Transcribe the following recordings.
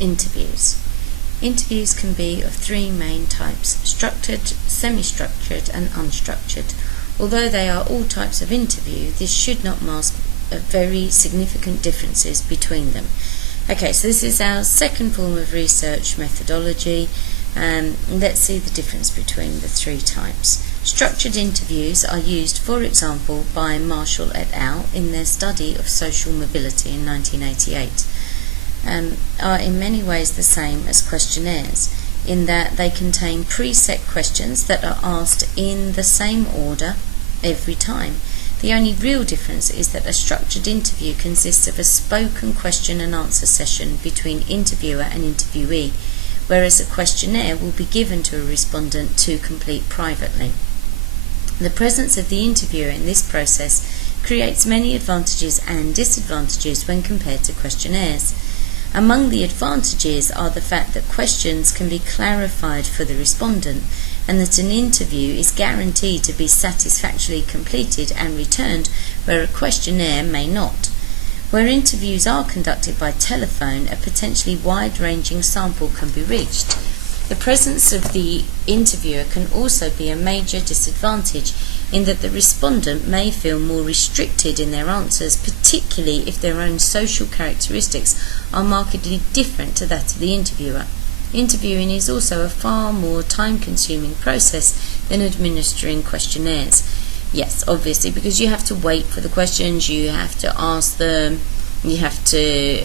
Interviews. Interviews can be of three main types: structured, semi-structured and unstructured. Although they are all types of interview, this should not mask very significant differences between them. Okay, so this is our second form of research methodology. Let's see the difference between the three types. Structured interviews are used, for example, by Marshall et al. In their study of social mobility in 1988. Are in many ways the same as questionnaires, in that they contain preset questions that are asked in the same order every time. The only real difference is that a structured interview consists of a spoken question and answer session between interviewer and interviewee, whereas a questionnaire will be given to a respondent to complete privately. The presence of the interviewer in this process creates many advantages and disadvantages when compared to questionnaires. Among the advantages are the fact that questions can be clarified for the respondent, and that an interview is guaranteed to be satisfactorily completed and returned, where a questionnaire may not. Where interviews are conducted by telephone, a potentially wide-ranging sample can be reached. The presence of the interviewer can also be a major disadvantage, in that the respondent may feel more restricted in their answers, particularly if their own social characteristics are markedly different to that of the interviewer. Interviewing is also a far more time-consuming process than administering questionnaires. Yes, obviously, because you have to wait for the questions, you have to ask them, you have to,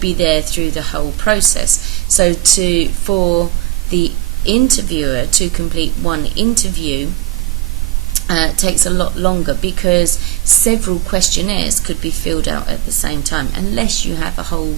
be there through the whole process. So for the interviewer to complete one interview takes a lot longer, because several questionnaires could be filled out at the same time, unless you have a whole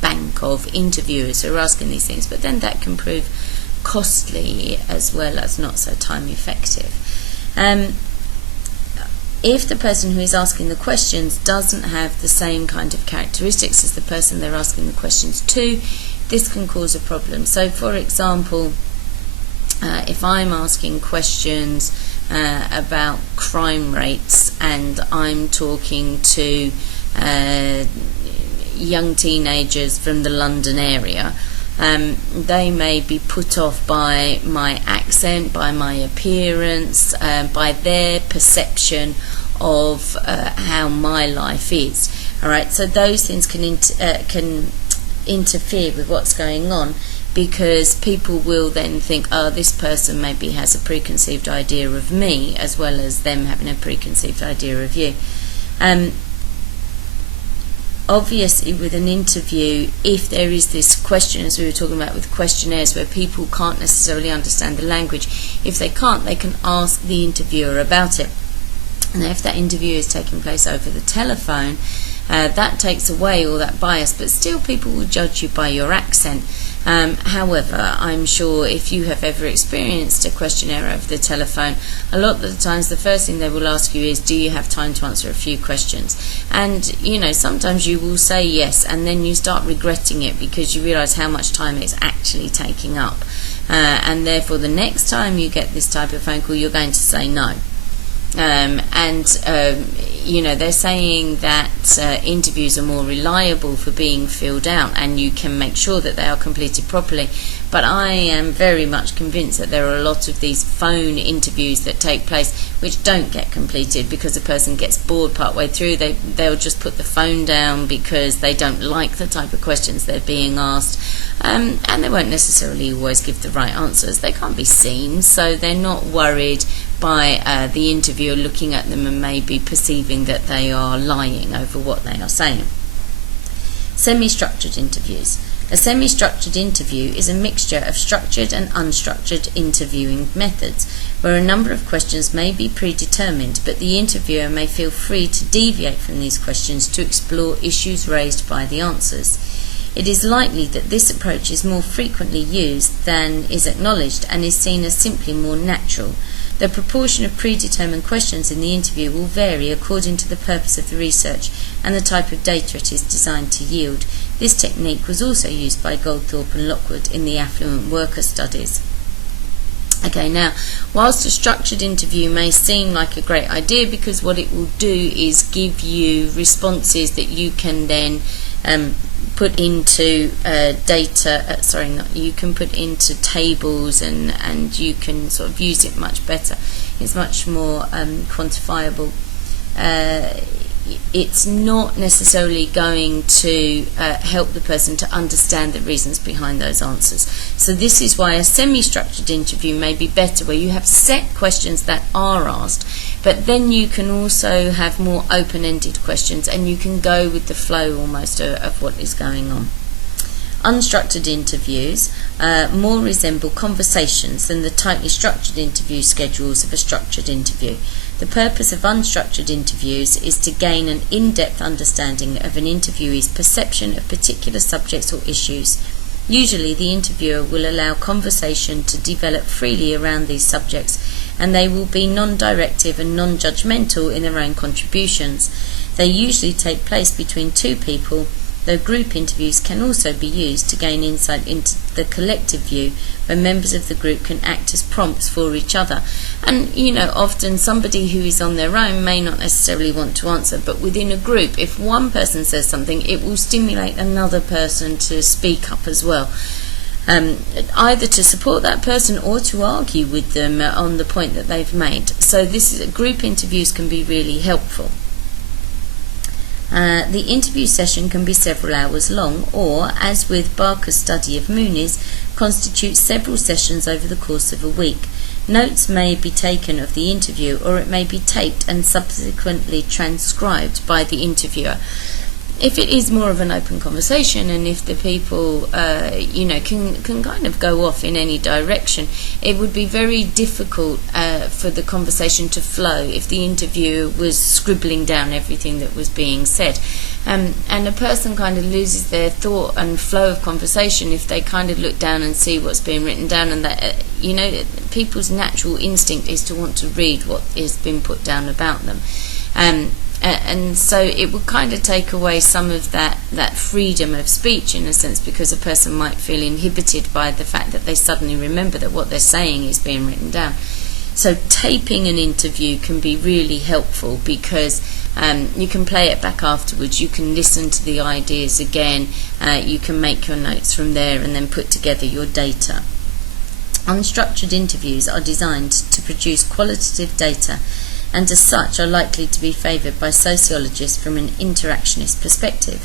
bank of interviewers who are asking these things, but then that can prove costly as well as not so time effective. If the person who is asking the questions doesn't have the same kind of characteristics as the person they're asking the questions to, this can cause a problem. So, for example, if I'm asking questions about crime rates and I'm talking to young teenagers from the London area, they may be put off by my accent, by my appearance, by their perception of how my life is. All right, so those things can interfere with what's going on, because people will then think, oh, this person maybe has a preconceived idea of me, as well as them having a preconceived idea of you. Obviously, with an interview, if there is this question, as we were talking about with questionnaires, where people can't necessarily understand the language, if they can't, they can ask the interviewer about it. And if that interview is taking place over the telephone, that takes away all that bias, but still people will judge you by your accent. However, I'm sure if you have ever experienced a questionnaire over the telephone, a lot of the times the first thing they will ask you is, do you have time to answer a few questions? And, sometimes you will say yes, and then you start regretting it because you realise how much time it's actually taking up. And therefore, the next time you get this type of phone call, you're going to say no. They're saying that interviews are more reliable for being filled out, and you can make sure that they are completed properly. But I am very much convinced that there are a lot of these phone interviews that take place which don't get completed because a person gets bored partway through. They'll just put the phone down because they don't like the type of questions they're being asked, and they won't necessarily always give the right answers. They can't be seen, so they're not worried by the interviewer looking at them and maybe perceiving that they are lying over what they are saying. Semi-structured interviews. A semi-structured interview is a mixture of structured and unstructured interviewing methods, where a number of questions may be predetermined, but the interviewer may feel free to deviate from these questions to explore issues raised by the answers. It is likely that this approach is more frequently used than is acknowledged, and is seen as simply more natural. The proportion of predetermined questions in the interview will vary according to the purpose of the research and the type of data it is designed to yield. This technique was also used by Goldthorpe and Lockwood in the affluent worker studies. Okay, now, whilst a structured interview may seem like a great idea, because what it will do is give you responses that you can then put into you can put into tables, and you can sort of use it much better. It's much more quantifiable. It's not necessarily going to help the person to understand the reasons behind those answers. So this is why a semi-structured interview may be better, where you have set questions that are asked, but then you can also have more open-ended questions, and you can go with the flow almost of what is going on. Unstructured interviews more resemble conversations than the tightly structured interview schedules of a structured interview. The purpose of unstructured interviews is to gain an in-depth understanding of an interviewee's perception of particular subjects or issues. Usually, the interviewer will allow conversation to develop freely around these subjects, and they will be non-directive and non-judgmental in their own contributions. They usually take place between two people, though group interviews can also be used to gain insight into the collective view, where members of the group can act as prompts for each other. And, often somebody who is on their own may not necessarily want to answer, but within a group, if one person says something, it will stimulate another person to speak up as well. Either to support that person or to argue with them on the point that they've made. So group interviews can be really helpful. The interview session can be several hours long, or, as with Barker's study of Mooney's, constitute several sessions over the course of a week. Notes may be taken of the interview, or it may be taped and subsequently transcribed by the interviewer. If it is more of an open conversation, and if the people, can kind of go off in any direction, it would be very difficult for the conversation to flow if the interviewer was scribbling down everything that was being said. And a person kind of loses their thought and flow of conversation if they kind of look down and see what's being written down, and that, people's natural instinct is to want to read what has been put down about them. And so it would kind of take away some of that freedom of speech, in a sense, because a person might feel inhibited by the fact that they suddenly remember that what they're saying is being written down. So taping an interview can be really helpful, because you can play it back afterwards, you can listen to the ideas again, you can make your notes from there and then put together your data. Unstructured interviews are designed to produce qualitative data, and as such are likely to be favoured by sociologists from an interactionist perspective.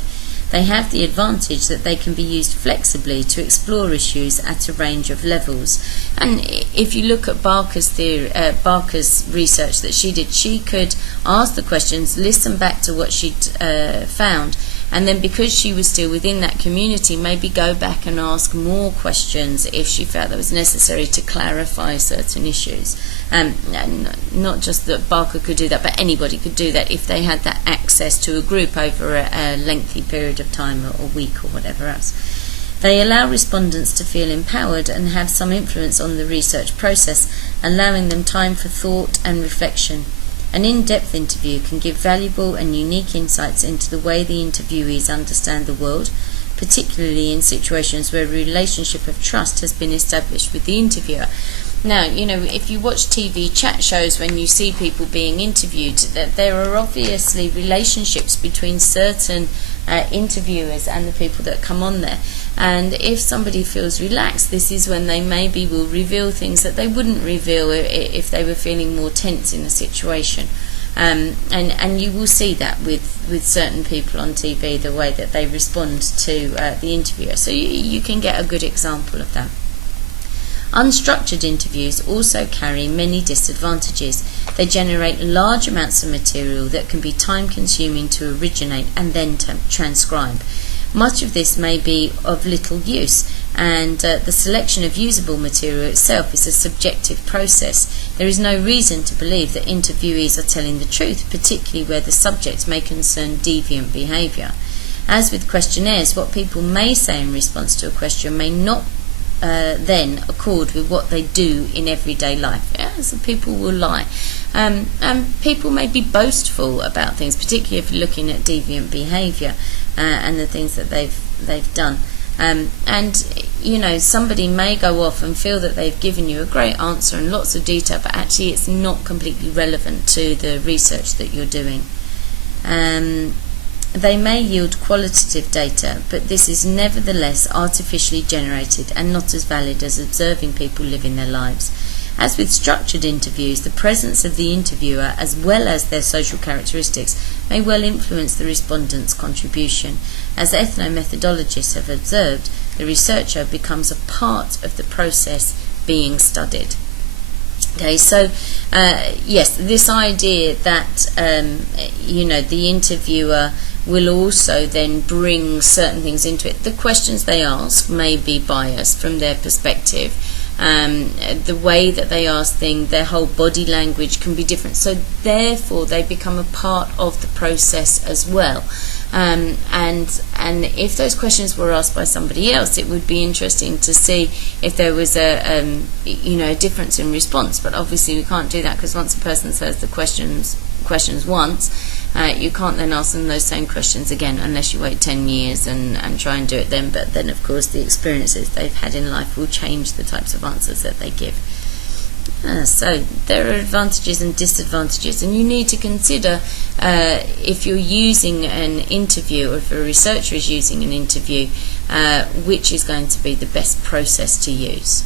They have the advantage that they can be used flexibly to explore issues at a range of levels. And if you look at Barker's research that she did, she could ask the questions, listen back to what she'd found, and then, because she was still within that community, maybe go back and ask more questions if she felt that was necessary to clarify certain issues. And not just that Barker could do that, but anybody could do that if they had that access to a group over a lengthy period of time, or a week or whatever else. They allow respondents to feel empowered and have some influence on the research process, allowing them time for thought and reflection. An in-depth interview can give valuable and unique insights into the way the interviewees understand the world, particularly in situations where a relationship of trust has been established with the interviewer. Now, if you watch TV chat shows, when you see people being interviewed, that there are obviously relationships between certain interviewers and the people that come on there. And if somebody feels relaxed, this is when they maybe will reveal things that they wouldn't reveal if they were feeling more tense in a situation. And you will see that with certain people on TV, the way that they respond to the interviewer. So you can get a good example of that. Unstructured interviews also carry many disadvantages. They generate large amounts of material that can be time-consuming to originate and then transcribe. Much of this may be of little use, and the selection of usable material itself is a subjective process. There is no reason to believe that interviewees are telling the truth, particularly where the subject may concern deviant behaviour. As with questionnaires, what people may say in response to a question may not then accord with what they do in everyday life. So people will lie. And people may be boastful about things, particularly if you're looking at deviant behaviour and the things that they've done. And somebody may go off and feel that they've given you a great answer and lots of detail, but actually it's not completely relevant to the research that you're doing. They may yield qualitative data, but this is nevertheless artificially generated and not as valid as observing people living their lives. As with structured interviews, the presence of the interviewer as well as their social characteristics may well influence the respondent's contribution. As ethnomethodologists have observed, the researcher becomes a part of the process being studied. Okay, so yes, this idea that the interviewer will also then bring certain things into it. The questions they ask may be biased from their perspective. The way that they ask things, their whole body language can be different. So therefore, they become a part of the process as well. And if those questions were asked by somebody else, it would be interesting to see if there was a difference in response. But obviously, we can't do that, because once a person says the questions once, you can't then ask them those same questions again unless you wait 10 years and try and do it then. But then, of course, the experiences they've had in life will change the types of answers that they give. So there are advantages and disadvantages, and you need to consider if you're using an interview, or if a researcher is using an interview, which is going to be the best process to use.